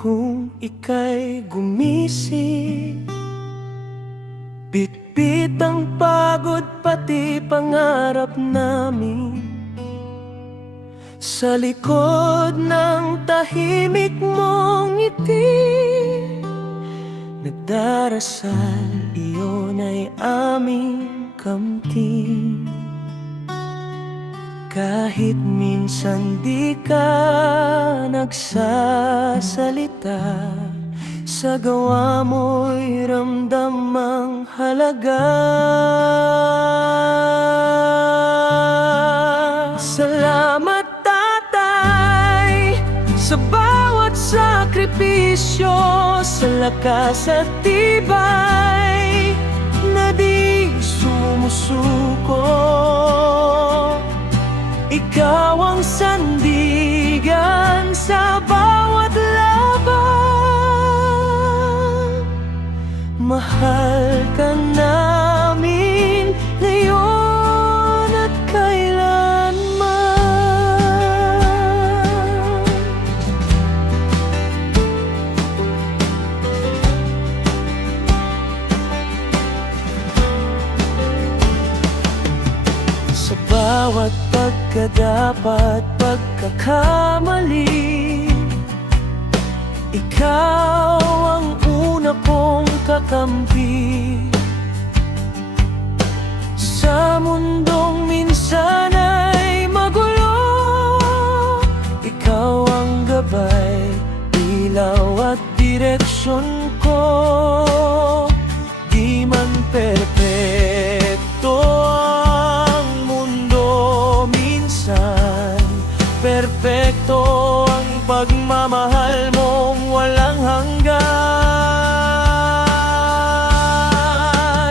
kung ika'y gumising. Bitbit ang pagod pati pangarap namin. Sa likod ng tahimik mong ngiti, nagdarasal, iyon ay aming kamtin. Kahit minsan di ka nagsasalita, sa gawa mo'y ramdam ang halaga. Salamat tatay, sa bawat sakripisyo, sa lakas at tibay na di sumusuko. Ikaw ang sandigan sa bawat laban. Mahal ka namin ngayon at kailanman. Sa bawat pagkadapat, pagkakamali, ikaw ang una kong kakampi. Sa mundong minsan ay magulo, ikaw ang gabay, ilaw at direksyon ko. Di man perpekto ang mundo, minsan perpekto ang pagmamahal mong walang hanggan.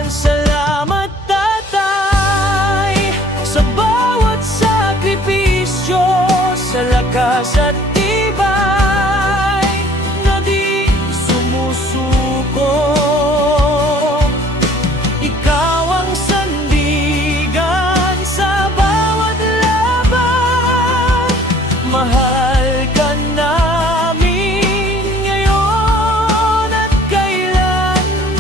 Salamat tatay, sa bawat sakripisyo, sa lakas at tibay na di sumusuko. Ikaw ang sandigan sa bawat laban. Mahal ka namin ngayon at kailanman.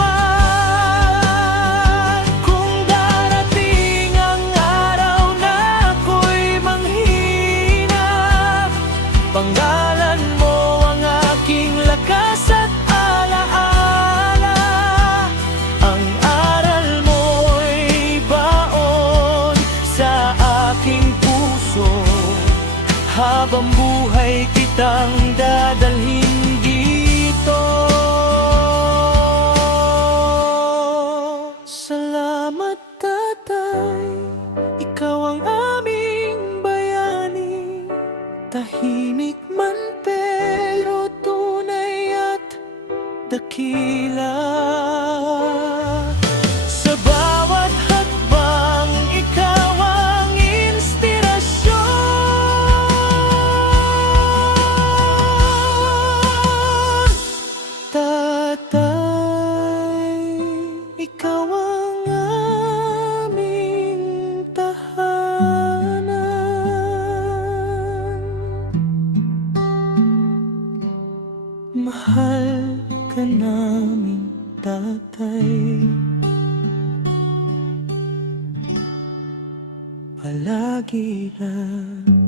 Kung darating ang araw na ako'y manghina, panggalan mo ang aking lakas at alaala. Ang aral mo'y baon sa aking puso, habang buhay kitang dadalhin dito. Salamat tatay, ikaw ang aming bayani. Tahimik man pero tunay at dakila. Sa bawat hakbang, ikaw ang inspirasyon. Tatay, ikaw ang aming tahanan. Mahal ka namin tatay, palagi lang.